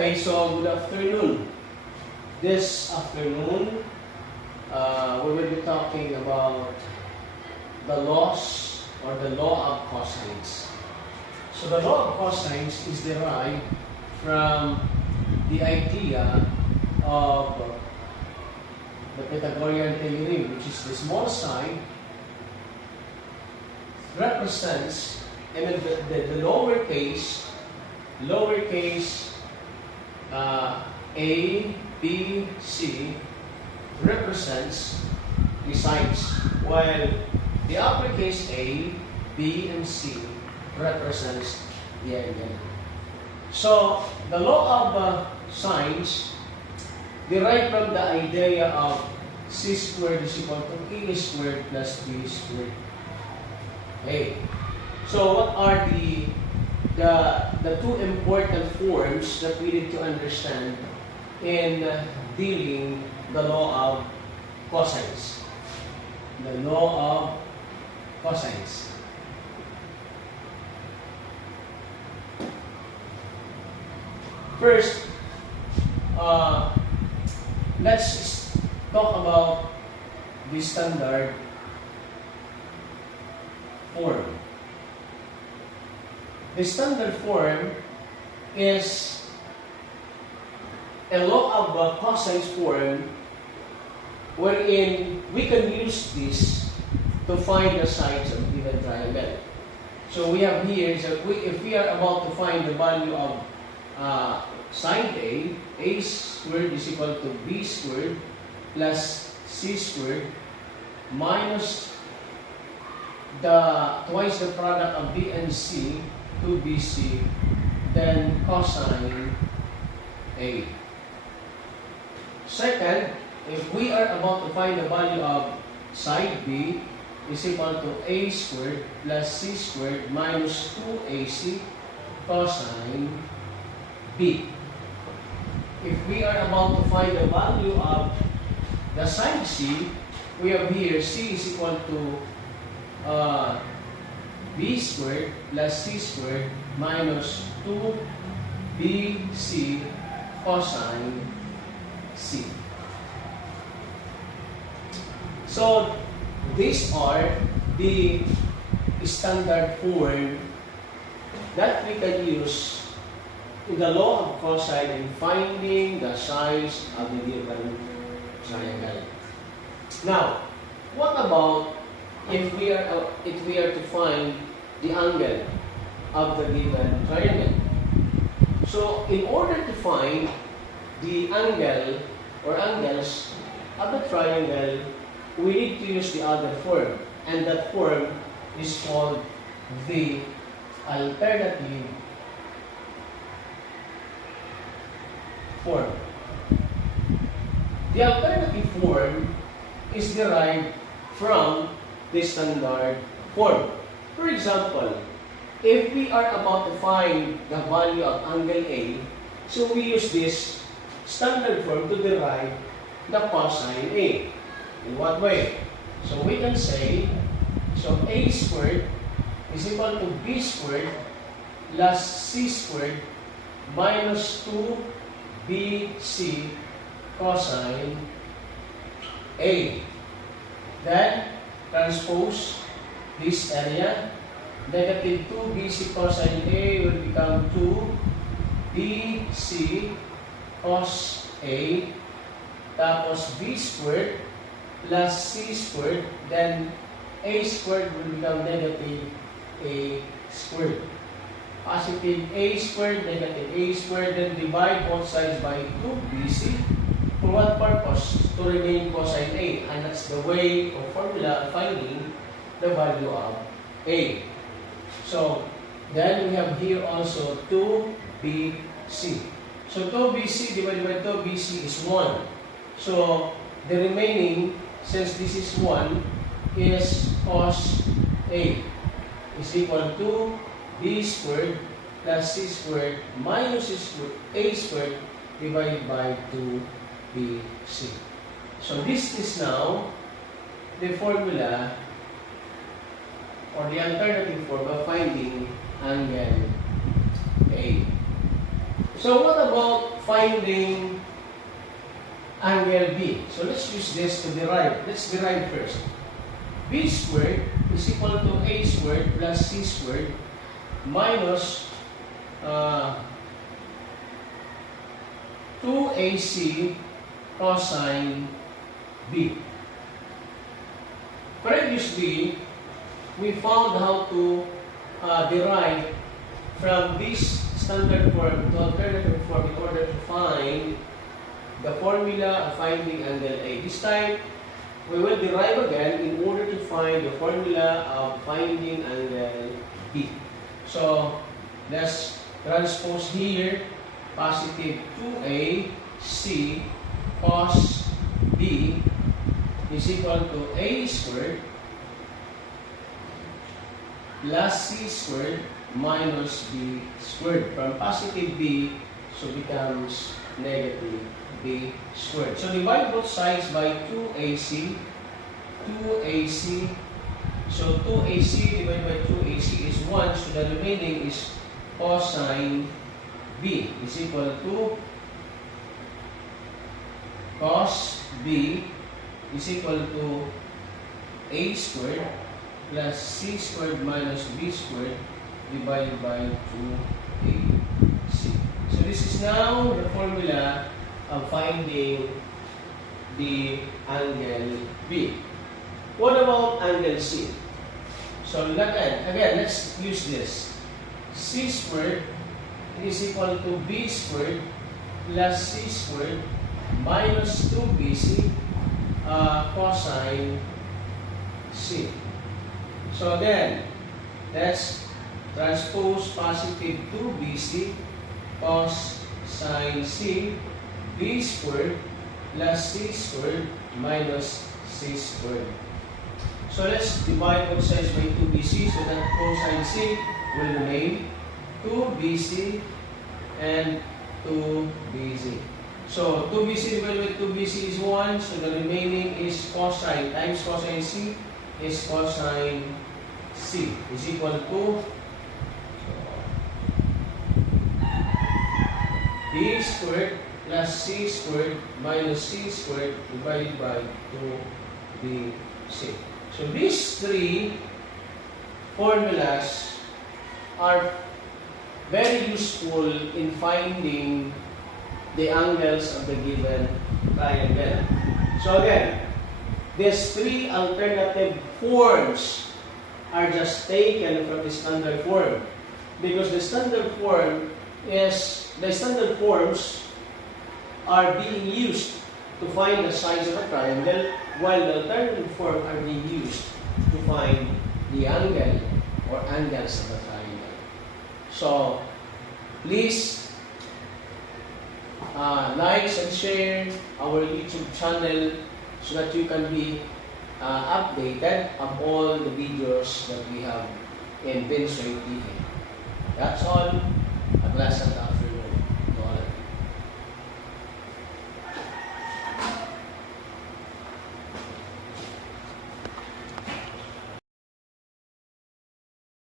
Okay, so good afternoon. This afternoon, we will be talking about the laws or the law of cosines. So the law of cosines is derived from the idea of the Pythagorean theorem, which is the small sine represents, the lowercase a, b, c represents the sides, while the uppercase A, B, and C represents the angle. So, the law of sines derived from the idea of c squared is equal to a squared plus b squared. Okay. So, what are the two important forms that we need to understand in dealing the law of cosines? The law of cosines. First, let's talk about the standard form. The standard form is a law of cosines form wherein we can use this to find the sides of given triangle. So we have here, if we are about to find the value of side A squared is equal to B squared plus C squared minus twice the product of B and C, 2BC, then cosine A. Second, if we are about to find the value of side B is equal to A squared plus C squared minus 2AC cosine B. If we are about to find the value of the side C, we have here C is equal to B squared plus C squared minus 2BC cosine C. So, these are the standard form that we can use in the law of cosine in finding the sides of the given triangle. Now, what about if we are to find the angle of the given triangle? So, in order to find the angle or angles of the triangle, we need to use the other form, and that form is called the alternative form. The alternative form is derived from the standard form. For example, if we are about to find the value of angle A, so we use this standard form to derive the cosine A. In what way? So we can say, so A squared is equal to B squared plus C squared minus 2BC cosine A. Then, transpose this area. Negative 2BC cosine A will become 2BC cos A. Tapos B squared plus C squared, then A squared will become negative A squared. Positive A squared, negative A squared, then divide both sides by 2BC. For what purpose? To remain cosine A. And that's the way or formula of finding the value of A. So, then we have here also 2BC. So, 2BC divided by 2BC is 1. So, the remaining, since this is 1, is cos A is equal to B squared plus C squared minus A squared divided by 2BC. So this is now the formula or the alternative form of finding angle A. So what about finding angle B? So let's use this to derive. Let's derive first. B squared is equal to A squared plus C squared minus 2AC cosine B. Previously, we found how to derive from this standard form to alternative form in order to find the formula of finding angle A. This time, we will derive again in order to find the formula of finding angle B. So, let's transpose here positive 2AC cos B is equal to A squared plus C squared minus B squared. From positive B, so becomes negative B squared. So divide both sides by 2AC. 2AC. So 2AC divided by 2AC is 1. So the remaining is cosine B is equal to cos B is equal to A squared plus C squared minus B squared divided by 2AC. So this is now the formula of finding the angle B. What about angle C? So again, let's use this. C squared is equal to B squared plus C squared minus 2BC cosine C. So again, let's transpose positive 2BC cos sine C, B squared plus C squared minus C squared. So let's divide both sides by 2BC so that cosine C will remain 2BC and 2BC. So 2BC divided by 2BC is 1, so the remaining is cosine times cosine C is cosine C is equal to B squared plus C squared minus C squared divided by 2BC. So these three formulas are very useful in finding the angles of the given triangle. So again, these three alternative forms are just taken from the standard form because the standard forms are being used to find the sides of a triangle, while the alternative form are being used to find the angle or angles of a triangle. So please like and share our YouTube channel so that you can be updated of all the videos that we have in Bensoy TV. That's all. At last,